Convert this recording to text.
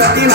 ಜಗತ್ತಿನ